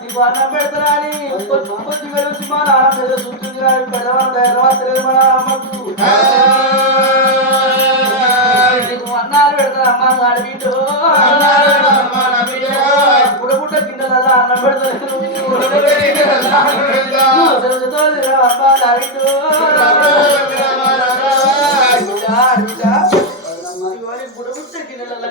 నీకు అన్నం పెడతారా కొద్ది వెళ్ళి మా పెద్దవాళ్ళు ధైర్యవాళ్ళు తెలియదు అమ్మకు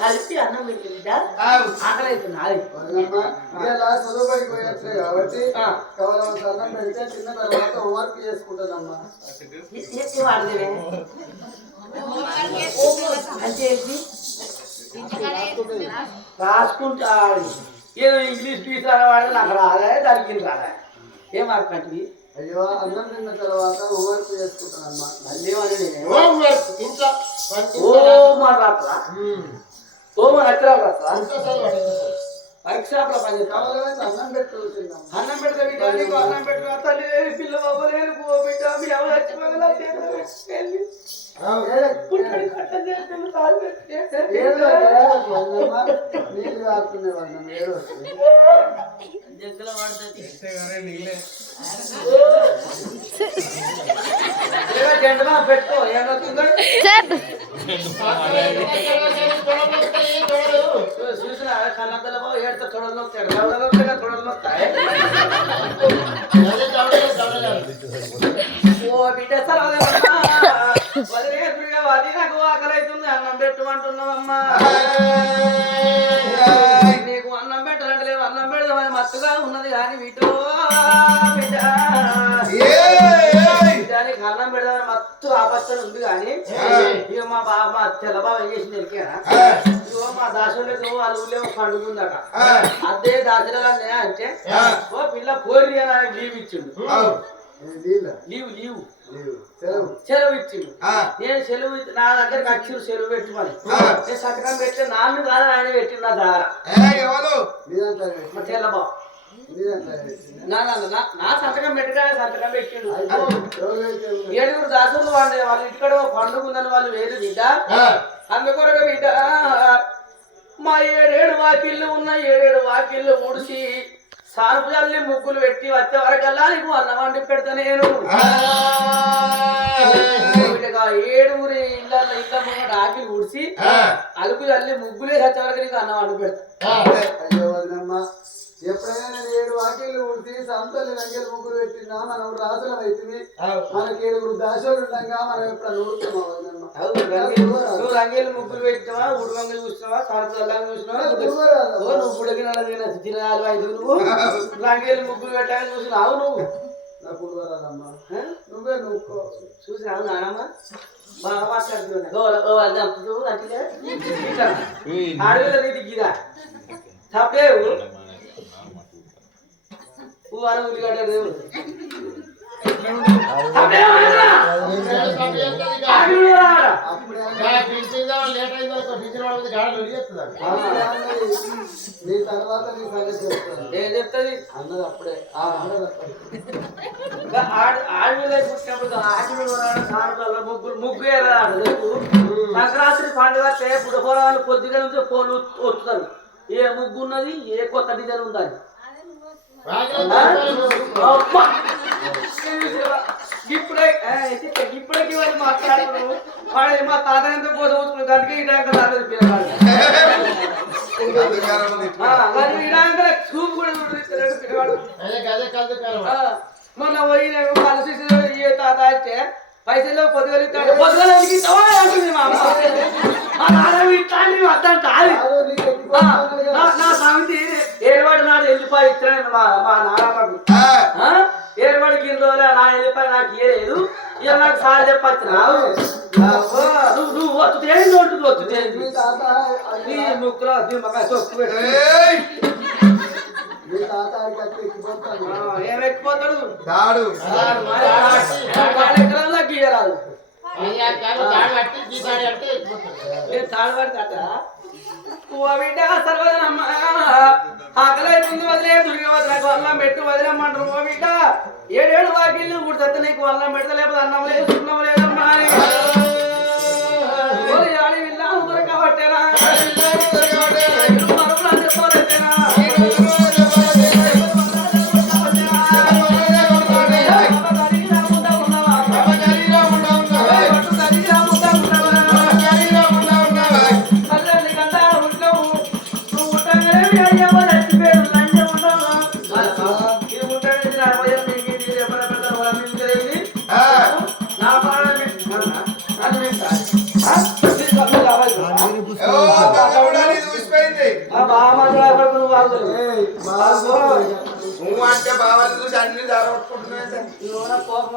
కలిపి అన్నం పెట్టిందా ఆకలి అవుతుంది నాది ఇలా చదువుబడికి పోయొచ్చు కాబట్టి ఆ. కేవలం అన్నం పెడితే తిన్న తర్వాత హోంవర్క్ చేసుకుంటానమ్మా వాడిదే అంటే ఏంటి రాసుకుంటా ఏదో ఇంగ్లీష్ టీచర్ వాడు నాకు రాలే దానికి రాలే. ఏం మార్క్ అంటే అయ్యో అన్నం తిన్న తర్వాత హోంవర్క్ చేసుకుంటానమ్మా. మళ్ళీ వాళ్ళు నేనే హోంవర్క్ ఇంట్లో మన రాత్రా మన అచ్చరా రాత్రా వర్క్షాప్లో పని అన్నం పెట్టుకుంటున్నామ్మా అన్నం పెడతా బిడ్డ నీకు అన్నం పెట్టుకో తల్లి లేని పిల్ల బాబు లేని పో బిడ్డ మీ ఎవరు వచ్చి చూసిన కళ్ళద్దల బాబు ఏడుతో తొడలు నొక్కాడు ఎవడో నొక్కాడు తొడలు నొక్కాయి ఓ బిడ్డ సర్వదేవమ్మా వదిలే దుర్గా వది నాకు ఆకలి అవుతుంది అన్నం పెట్టమంటున్నావమ్మా నీకు అన్నం పెట్టాలంటే లేవు అన్నం పెడదామని మత్తుగా ఉన్నది కానీ వీటో అన్నం పెడదామని మత్తు ఆపత్తులు ఉంది కానీ ఇక మా బాబా మా తెల్ల బాబా ఏం చేసింది ఎరికేనా ఇగో మా దాసులకు వాళ్ళ ఊళ్ళో పండుగ అదే దాసరా అంటే ఓ పిల్ల కోరి అని ఆయన లీవ్ ఇచ్చిండు లీవ్ లీవ్ సెలవు. ఇచ్చిండు. నేను సెలవు ఇచ్చి- నా దగ్గరికి వచ్చి సెలవు పెట్టమని. నేను సంతకం పెట్టి నాన్న కాదు ఆయన పెట్టిండు నా దగ్గర. నీదంతా మా తెల్ల బాబు నీదంతా నా నా- నా- నా సంతకం పెట్టిన సంతకం పెట్టిండు. ఏడుగురు దాసులు వాళ్ళు వాళ్ళ ఇంటికాడ పండుగ ఉందని వాళ్ళు వేరు బిడ్డ. అందుకొరక బిడ్డ మా ఏడేడు వాకిళ్ళు ఉన్న ఏడేడు వాకిళ్ళు ముడిసి సానుపు జల్లి ముగ్గులు పెట్టి వచ్చే వరకల్లా నీకు అన్నం వండి పెడతా నేను. ఏడుగురి ఇళ్ళ ఇళ్ళ ముంగట ఆకిలి అలుపు జల్లి ముగ్గులే వచ్చే వరకు నీకు అన్నం వండి పెడతా. అయ్యో ఎప్పుడైనా నేను ఏడు వాకిళ్ళు ఉడిసి సంతలు రంగేలు ముగ్గురు పెట్టినా మనం రాజులం అవుతుంది మనకి ఏడుగురు దాసోడు ఉండగా మనం ఎప్పుడు నూరుతున్నాం వదినమ్మ అవును, రంగేలు- నువ్వు రంగేలు పెట్టినావా? ఉడు వంగలు చూసినావా? నువ్వు పుడకిన తినాలి ఐదు నువ్వు. రంగేలు ముగ్గులు పెట్టాలని చూసినావు. నువ్వు. నా పుడవరాదమ్మా ఆ? నువ్వే చూసినావు? నానమ్మ బాగా నీటి తప్పేవు వారం వాళ్ళ నీ తర్వాత నీ సంగతి చెప్తాను ఏం చెప్తుంది? అన్నది అప్పుడే ఆ అన్నది అప్పుడే ఆడ- పుట్టినప్పుడు ఆడవిలో ముగ్గురు ముగ్గు ఎర్రాడు సంక్రాంతి పండుగ వస్తే కొద్దిగా నుంచి ఫోన్లు వస్తున్నారు ఏ ముగ్గు ఉన్నది ఏ కొత్త డిజైన్ ఉందని ఇప్పుడే ఇప్పుడే వాడు మాట్లాడుతున్నావు. వాడు మా తాత ఎంత పిల్లగాడు ఆ, మరి ఈ టాంకర్ చూపు కూడా మొన్న పోయిన కలిసి ఏ తాత అయితే పైసలు అంటుంది మా అమ్మ. వద్దంట పోతాను కదా. నా నా సమితి వెళ్ళిపోయి ఇస్తున్నాను మా మా నాన్నమ్మకు. ఏడువాడు కింద నా వెళ్ళిపోయి నాకు ఇయ్యలేదు. ఇక నాకు సార్ చెప్పచ్చు నువ్వు నువ్వు వత్తు తేంది ఉంటుంది వత్తు మీ తేంది తాత నీ ముక్కులో దిమ్మకాయ తొక్కు పెట్టు. మీ తాత ఆడికి అక్కడ ఎక్కిపోతాను ఆ, ఏం ఎక్కిపోతాడు? తాడు ఎకరాల్లో గీయరాదు. తాడు కట్టి ముందు వదిలే దుర్గవతి నాకు అల్లం పెట్టు వదిలేమంటారు ఓ బిడ్డ ఏడేడు వాకిళ్ళు మూడు సత్తు నీకు అల్లం పెడతా నువ్వు అంటే బావాలి చూసి అన్ని దారపట్టుకుంటున్నాయి కోపం